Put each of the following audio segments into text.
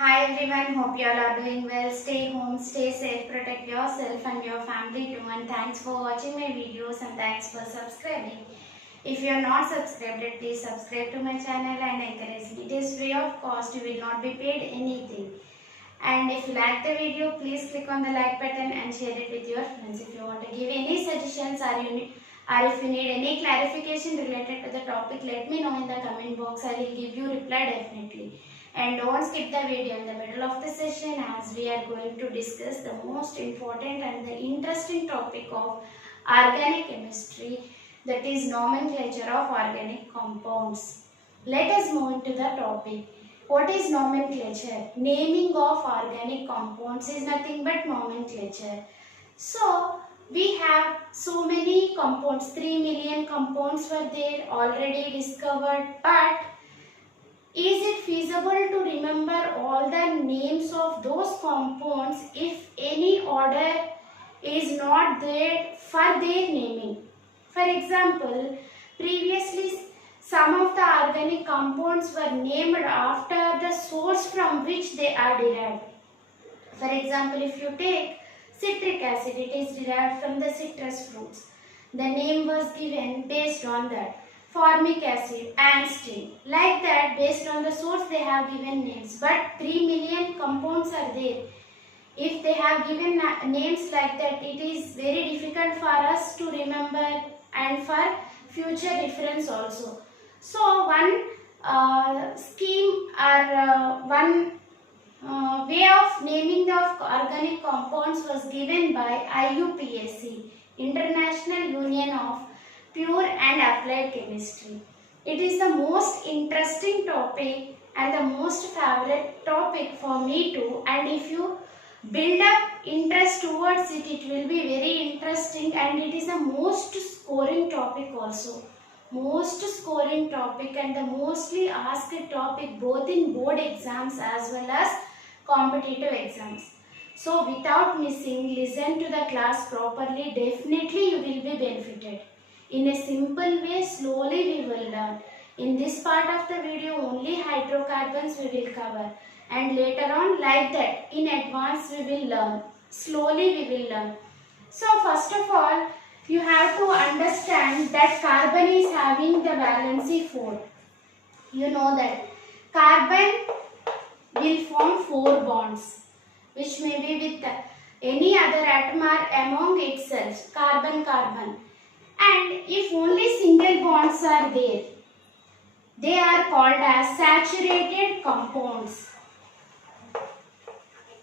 Hi everyone, hope you all are doing well. Stay home, stay safe, protect yourself and your family too. And thanks for watching my videos and thanks for subscribing. If you are not subscribed, please subscribe to my channel and encourage me. It is free of cost, you will not be paid anything. And if you like the video, please click on the like button and share it with your friends. If you want to give any suggestions or if you need any clarification related to the topic, let me know in the comment box. I will give you reply definitely. And don't skip the video in the middle of the session as we are going to discuss the most important and the interesting topic of organic chemistry, that is nomenclature of organic compounds. Let us move into the topic. What is nomenclature? Naming of organic compounds is nothing but nomenclature. So, we have so many compounds, 3 million compounds were there already discovered, but is it feasible to remember all the names of those compounds if any order is not there for their naming? For example, previously some of the organic compounds were named after the source from which they are derived. For example, if you take citric acid, it is derived from the citrus fruits. The name was given based on that. Formic acid, anstine. Like that, based on the source they have given names. But 3 million compounds are there. If they have given names like that, it is very difficult for us to remember and for future reference also. So one scheme or one way of naming the organic compounds was given by IUPAC, International Union of Pure and Applied Chemistry. It is the most interesting topic and the most favorite topic for me too, and if you build up interest towards it, it will be very interesting, and it is the most scoring topic also. Most scoring topic and the mostly asked topic both in board exams as well as competitive exams. So without missing, listen to the class properly, definitely you will be benefited. In a simple way, slowly we will learn. In this part of the video, only hydrocarbons we will cover, and later on like that, in advance we will learn. Slowly we will learn. So first of all, you have to understand that carbon is having the valency 4. You know that carbon will form 4 bonds, which may be with any other atom or among itself, carbon-carbon. And if only single bonds are there, they are called as saturated compounds.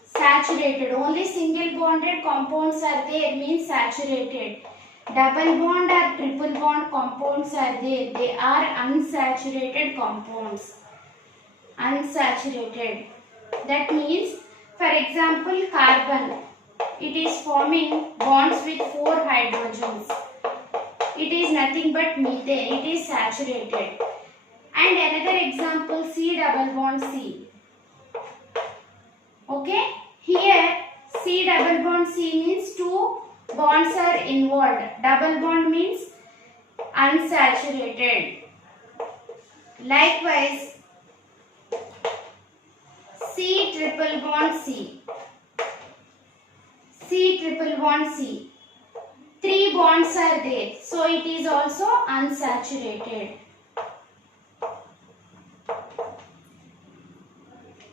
Saturated, only single bonded compounds are there means saturated. Double bond or triple bond compounds are there, they are unsaturated compounds. Unsaturated. That means, for example, carbon, it is forming bonds with 4 hydrogens. It is nothing but methane, it is saturated. And another example, C double bond C. Okay, here C double bond C means 2 bonds are involved. Double bond means unsaturated. Likewise, C triple bond C. C triple bond C. 3 bonds are there, so it is also unsaturated.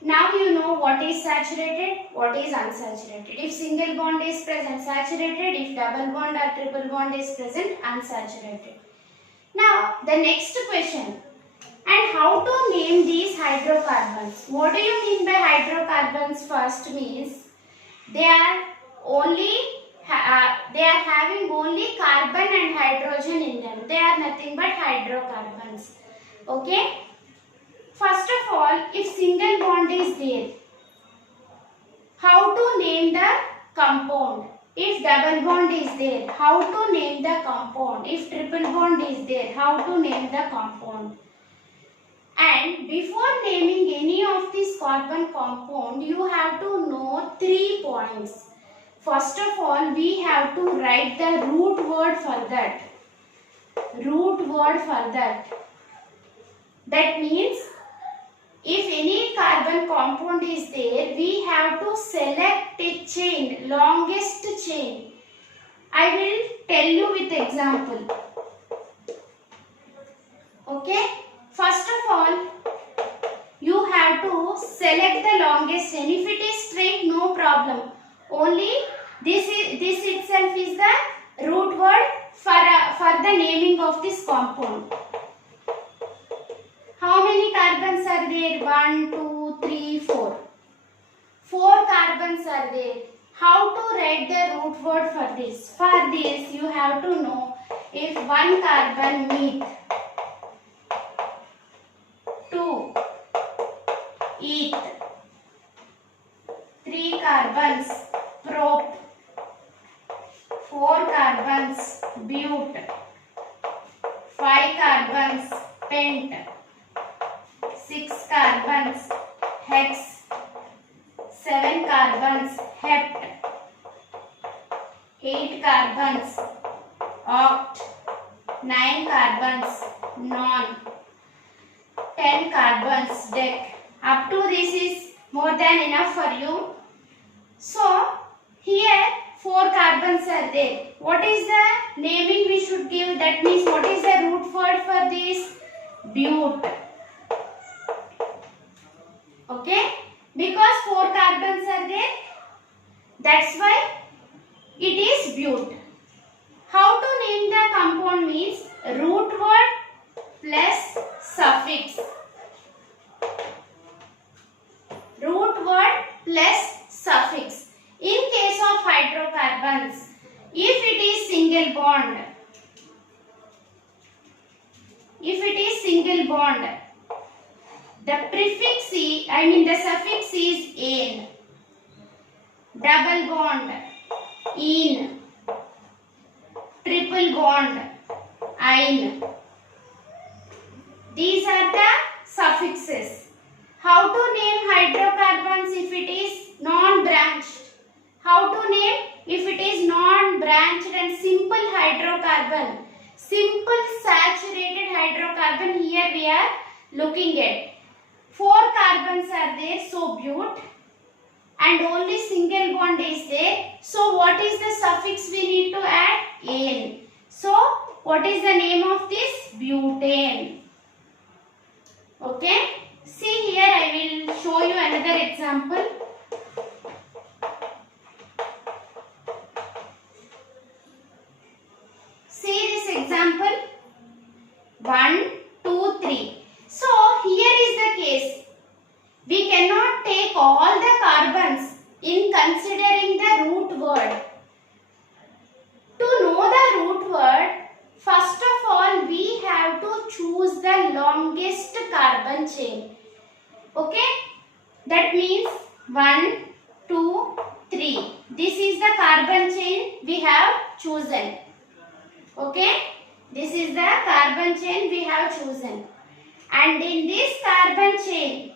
Now you know what is saturated, what is unsaturated. If single bond is present, saturated. If double bond or triple bond is present, unsaturated. Now the next question. And how to name these hydrocarbons? What do you mean by hydrocarbons? First means they are having only carbon and hydrogen in them. They are nothing but hydrocarbons. Okay. First of all, if single bond is there, how to name the compound? If double bond is there, how to name the compound? If triple bond is there, how to name the compound? And before naming any of these carbon compound, you have to know 3 points. First of all, we have to write the root word for that. Root word for that. That means if any carbon compound is there, we have to select a chain, longest chain. I will tell you with example. Okay, first of all, you have to select the longest chain. If it is straight, no problem. Only this itself is the root word for the naming of this compound. How many carbons are there? 1, 2, 3, 4. 4 carbons are there. How to write the root word for this? For this, you have to know if 1 carbon meth, 2 eth, 3 carbons prop, 4 carbons but, 5 carbons pent, 6 carbons hex, 7 carbons hept, 8 carbons oct, 9 carbons non, 10 carbons dec. Up to this is more than enough for you. So here 4 carbons are there. What is the naming we should give? That means what is the root word for this? But. Okay, because 4 carbons are there, that's why it is but. How to name the compound means root word plus suffix. Root word plus suffix. In case of hydrocarbons, if it is single bond, the prefix the suffix is "ane", double bond "ene", triple bond "ine". These are the suffixes. How to name hydrocarbons if it is non-branched? How to name if it is non-branched and simple hydrocarbon? Simple saturated hydrocarbon here we are looking at. 4 carbons are there, so but, and only single bond is there. So what is the suffix we need to add? "ane". So what is the name of this? Butane. Okay. See here, I will show you another example. See this example. 1, 2, 3. So here is the case. We cannot take all the carbons in considering the root word. To know the root word, first of all we have to choose the longest carbon chain. Okay, that means 1, 2, 3. This is the carbon chain we have chosen. Okay, this is the carbon chain we have chosen. And in this carbon chain,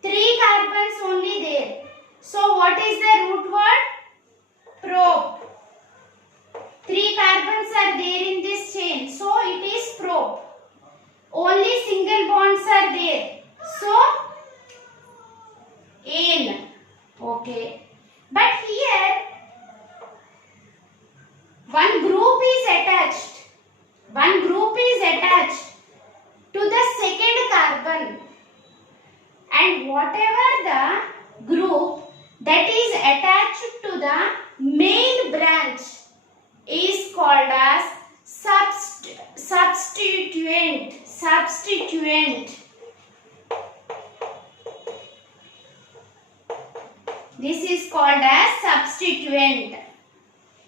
3 carbons only there. So what is the root word? Prop. 3 carbons are there in this chain. So it is prop. Only single bonds are there. So ane. Okay. But here one group is attached. One group is attached to the second carbon. And whatever the group that is attached to the main branch is called as substituent. This is called as substituent.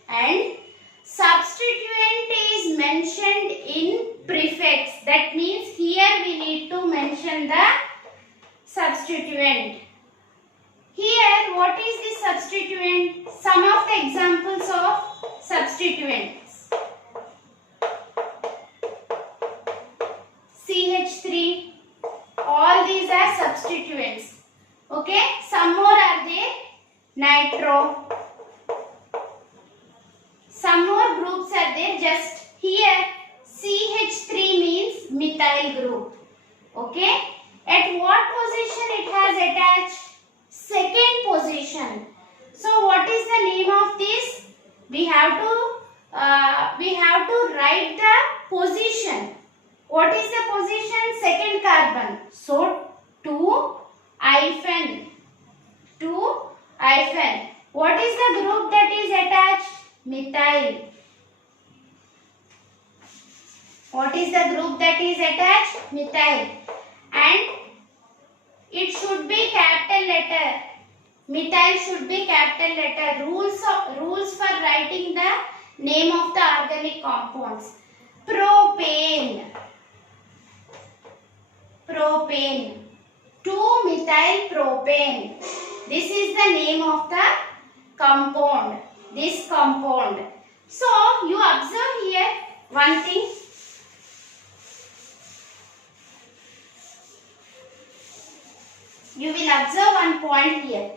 And substituent is mentioned in prefix. That means here we need to mention the substituent. Here, what is the substituent? Some of the examples of substituents. CH3. All these are substituents. Okay. Some more are there. Nitro. Some more groups are there. Just here CH3 means methyl group. Okay. At what position. So what is the name of this? We have to write the position. What is the position? Second carbon. So 2 hyphen. 2 hyphen. What is the group that is attached? Methyl. What is the group that is attached? Methyl. And it should be capital letter. Methyl should be capital letter. Rules for writing the name of the organic compounds. Propane. Propane. 2-methyl propane. This is the name of the compound. This compound. So you observe here one thing. You will observe one point here.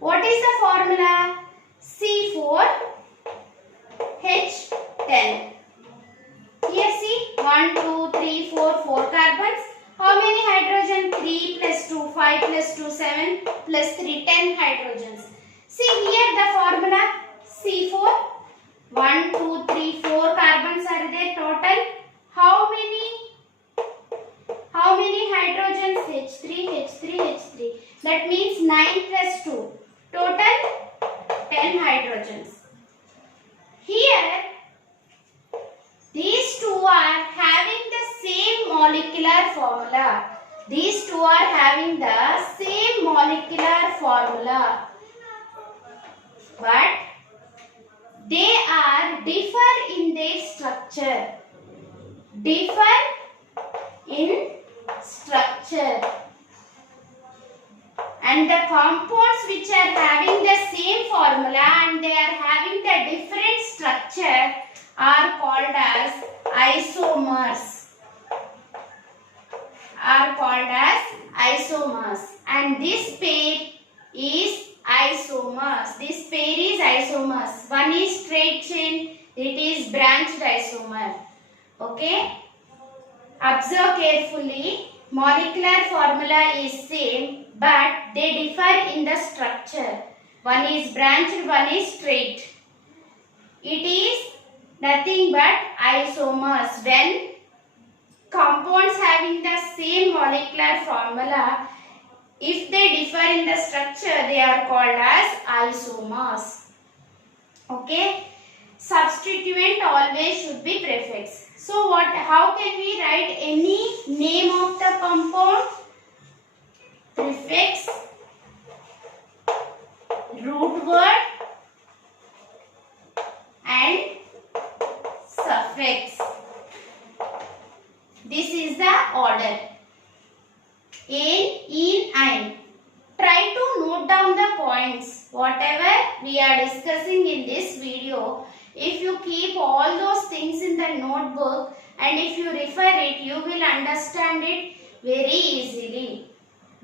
What is the formula? C4H10. Here see 1, 2, 3, 4, 4 carbons. How many hydrogen? 3 plus 2, 5 plus 2, 7 plus 3, 10 hydrogens. See here the formula C4. 1, 2, 3, 4 carbons are there total. How many hydrogens? H3, H3, H3. That means 9 plus 2. Total 10 hydrogens. Here, these two are having the same molecular formula. These two are having the same molecular formula. But they are differ in their structure. Differ in structure. And the compounds which are having the same formula and they are having the different structure are called as isomers. And this pair is isomers. This pair is isomers. One is straight chain, it is branched isomer. Okay? Observe carefully. Molecular formula is same, but they differ in the structure. One is branched, one is straight. It is nothing but isomers. When compounds having the same molecular formula, if they differ in the structure, they are called as isomers. Okay? Substituent always should be prefix. So how can we write any name of the compound? Prefix, root word and suffix. This is the order. In, ein. Try to note down the points. Whatever we are discussing in this video, if you keep all those things in the notebook and if you refer it, you will understand it very easily.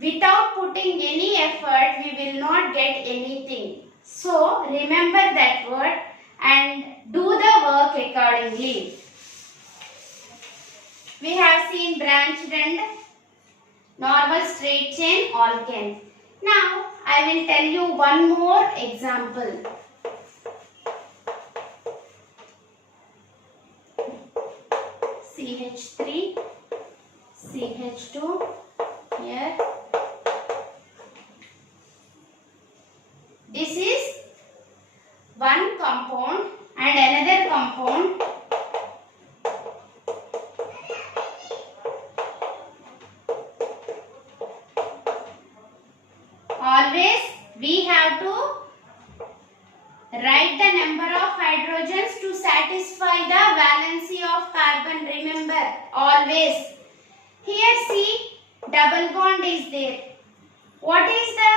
Without putting any effort, we will not get anything. So, remember that word and do the work accordingly. We have seen branched and normal straight chain alkane. Now, I will tell you one more example. CH3, CH2, here. This is one compound and another compound. Always we have to write the number of hydrogens to satisfy the valency of carbon. Remember, always. Here see, double bond is there. What is the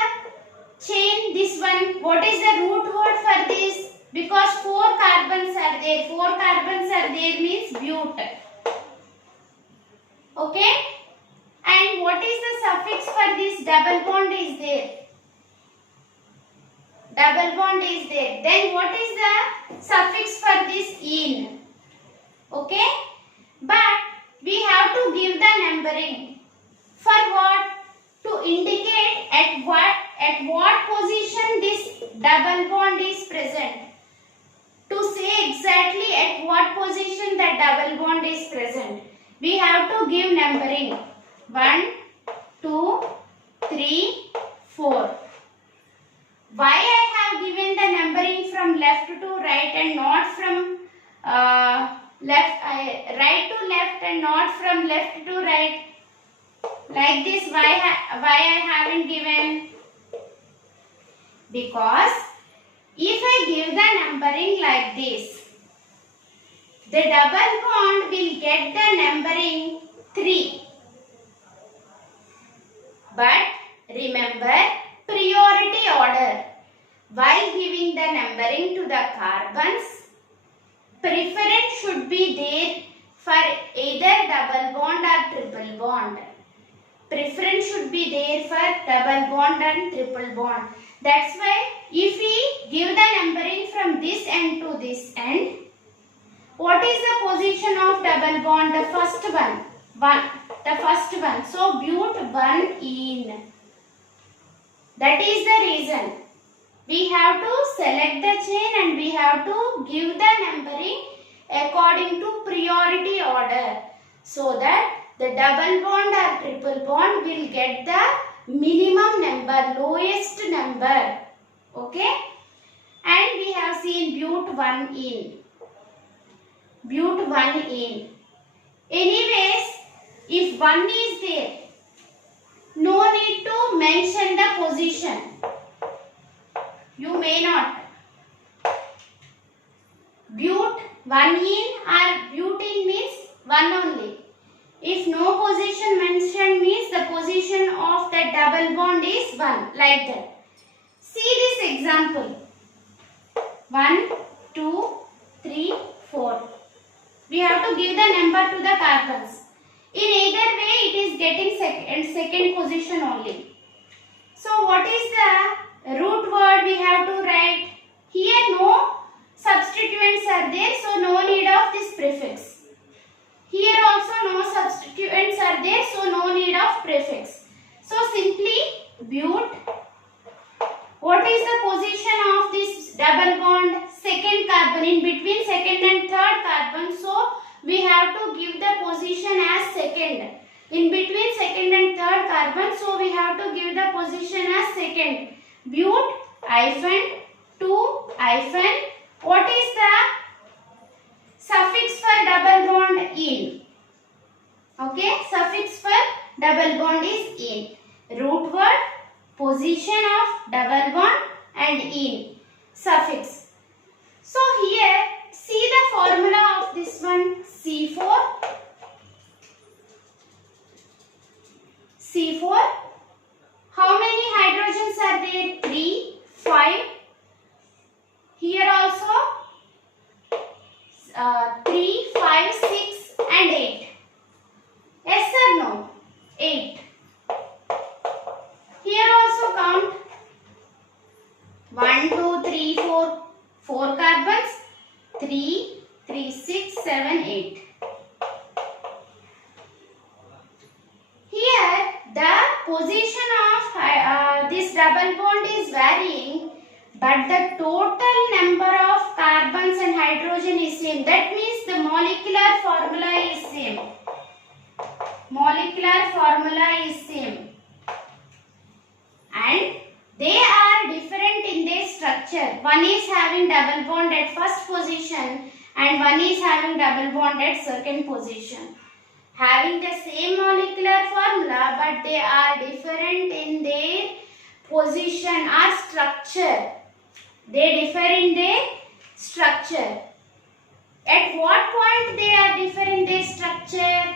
chain? This one. What is the root word for this? Because 4 carbons are there. 4 carbons are there means bute. Okay? And what is the suffix for this? Double bond is there. Double bond is there. Then what is the suffix for this? In. Okay? But we have to give the numbering. For what? To indicate at what position bond is present, we have to give numbering 1, 2, 3, 4. Why I have given the numbering from left to right and not from right to left and not from left to right? Like this, why I haven't given? Because if I give the numbering like this, the double bond will get the numbering 3. But remember priority order. While giving the numbering to the carbons, preference should be there for either double bond or triple bond. Preference should be there for double bond and triple bond. That's why if we give the numbering from this end to this end, what is the position of double bond? The first one. The first one. So but 1 in. That is the reason. We have to select the chain and we have to give the numbering according to priority order, so that the double bond or triple bond will get the minimum number, lowest number. Okay? And we have seen but 1 in. But 1 in. Anyways, if 1 is there, no need to mention the position. You may not. But 1 in or but in means 1 only. If no position mentioned means the position of the double bond is 1, like that. See this example. 1, 2, 3, 4. We have to give the number to the carbons. In either way, it is getting second position only. So what is the root word we have to write? Here no substituents are there, so no need of this prefix. Here also no substituents are there, so no need of prefix. So simply but. What is the position of this double bond? Second carbon, in between second and third carbon. So we have to give the position as second. In between second and third carbon, so we have to give the position as second. But hyphen 2 hyphen. What is the suffix for double bond? In. Okay, suffix for double bond is in. Root word, position of double bond and in. Suffix. So here, see the formula of this one. C4. C4. How many hydrogens are there? 3, 5. Here also 3, 5, 6 and 8. Yes or no? 8. Here also count 1, 2, 3, 4. 4 carbons. 3, 3, 6, 7, 8. Here the position of this double bond is varying, but the total number of carbons and hydrogen is same. That means the molecular formula is same. Molecular formula is same. And they are different in their structure. One is having double bond at first position and one is having double bond at second position. Having the same molecular formula, but they are different in their position or structure. They differ in their structure. At what point they are different in their structure?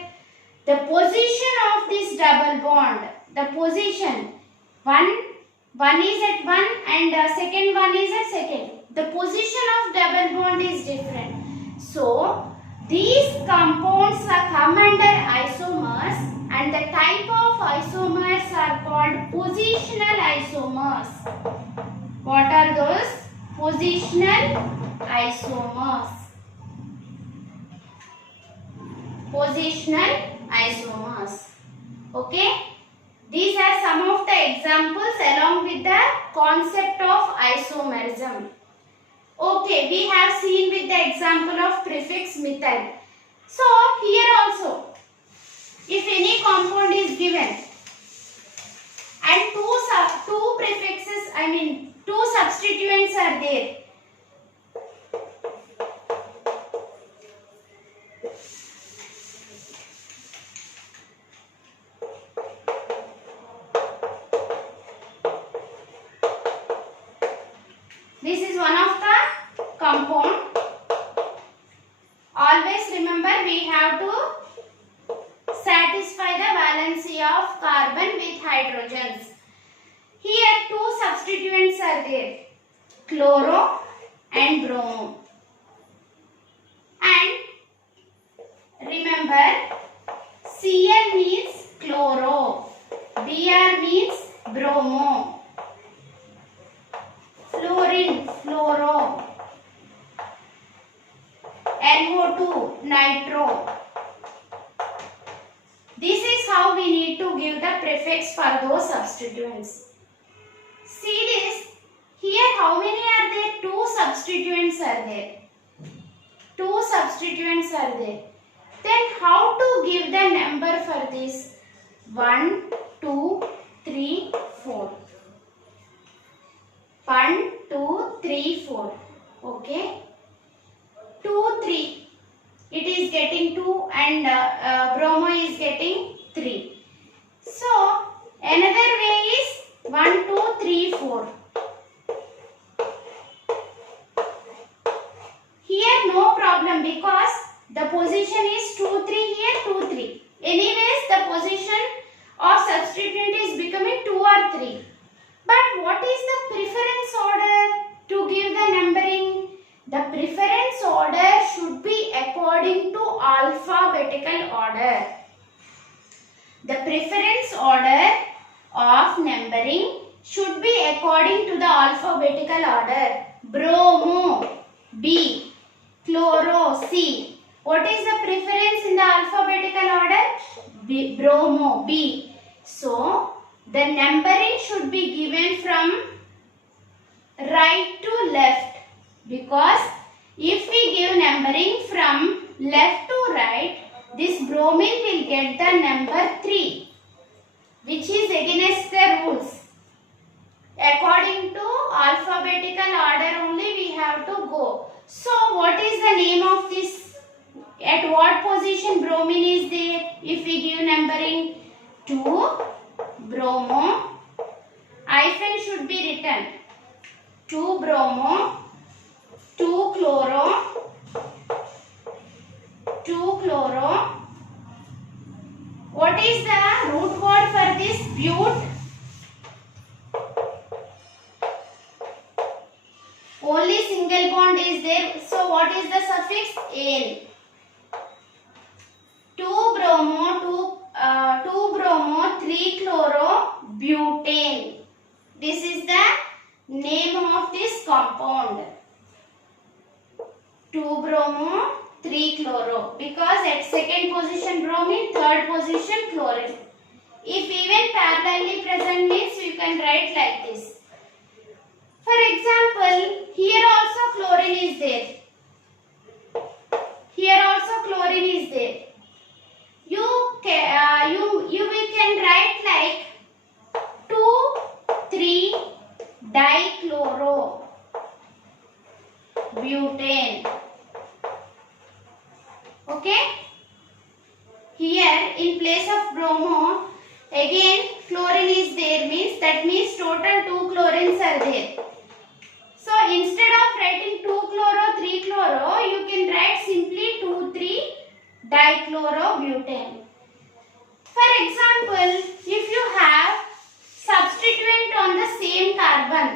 The position of this double bond, the position, one is at 1 and second one is at second. The position of double bond is different. So, these compounds are come under isomers, and the type of isomers are called positional isomers. What are those? Positional isomers. Positional isomers. Okay? These are some of the examples along with the concept of isomerism. Okay, we have seen with the example of prefix methyl. So here also, if any compound is given and two prefixes, two substituents are there, this is one of the compound. Always remember, we have to satisfy the valency of carbon with hydrogens. Here two substituents are there, chloro and bromo. And remember, Cl means chloro, Br means bromo, fluorine, fluoro, NO2, nitro. This is how we need to give the prefix for those substituents. See this, here how many are there? Two substituents are there. Two substituents are there. Then how to give the number for this? 1, 2, 3, 4. 1, 2, 3, 4. Okay. 2, 3. It is getting 2 and bromo is getting 3. So another way is 1, 2, 3, 4. Here no problem because the position is 2, 3 here, 2, 3. Anyways, the position of substituent is becoming 2 or 3. But what is the preference order to give the numbering? The preference order should be according to alphabetical order. The preference order of numbering should be according to the alphabetical order. Bromo, B. Chloro, C. What is the preference in the alphabetical order? Bromo, B. So, the numbering should be given from right to left. Because if we give numbering from left to right, this bromine will get the number 3, which is against the rules. According to alphabetical order only we have to go. So what is the name of this? At what position bromine is there? If we give numbering 2 bromo, hyphen should be written 2 bromo, 2 chloro, 2 chloro. What is the root word for this? But. Only single bond is there. So what is the suffix? Al. 2 bromo, 3 chloro, butane. This is the name of this compound. 2 bromo, 3 chloro. Because at second position bromine, third position chlorine. If even parallelly present means you can write like this. For example, here also chlorine is there. Here also chlorine is there. We can write like 2,3 dichloro butane. Okay. Here in place of bromo, again chlorine is there, that means total 2 chlorines are there. So instead of writing 2 chloro, 3 chloro, you can write simply 2,3 dichlorobutane. For example, if you have substituent on the same carbon,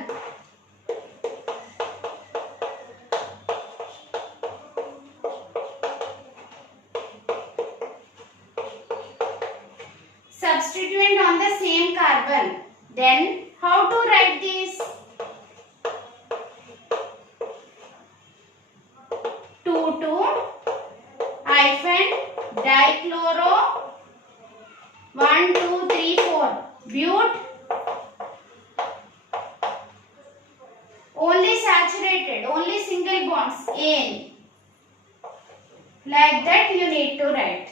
then how to write this? 2,2 hyphen dichloro 1, 2, 3, 4 but only saturated, only single bonds N. Like that you need to write.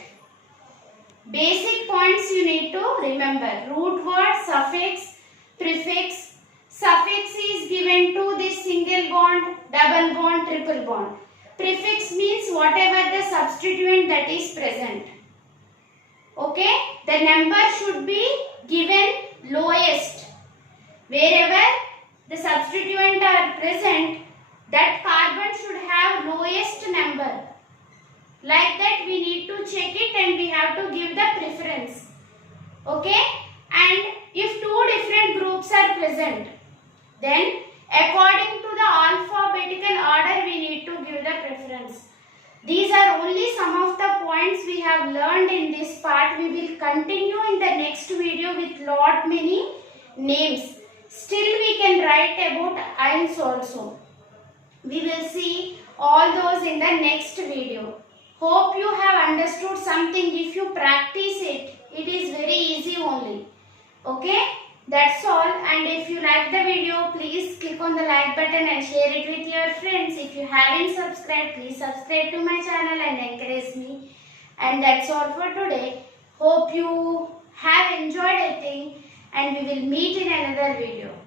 Basic points you need to remember. Root word, suffix, prefix. Suffix is given to this single bond, double bond, triple bond. Prefix means whatever the substituent that is present. Okay, the number should be given lowest. Wherever the substituent are present, that carbon should have lowest number. Like that we need to check it and we have to give the preference. Okay, and if two different groups are present, then according to the alphabetical order we need to give the preference. These are only some of the points we have learned in this part. We will continue in the next video with lot many names. Still we can write about ions also. We will see all those in the next video. Hope you have understood something. If you practice it, it is very easy only. Okay, that's all. And if you like the video, please click on the like button and share it with your friends. If you haven't subscribed, please subscribe to my channel and encourage me. And that's all for today. Hope you have enjoyed, I think, and we will meet in another video.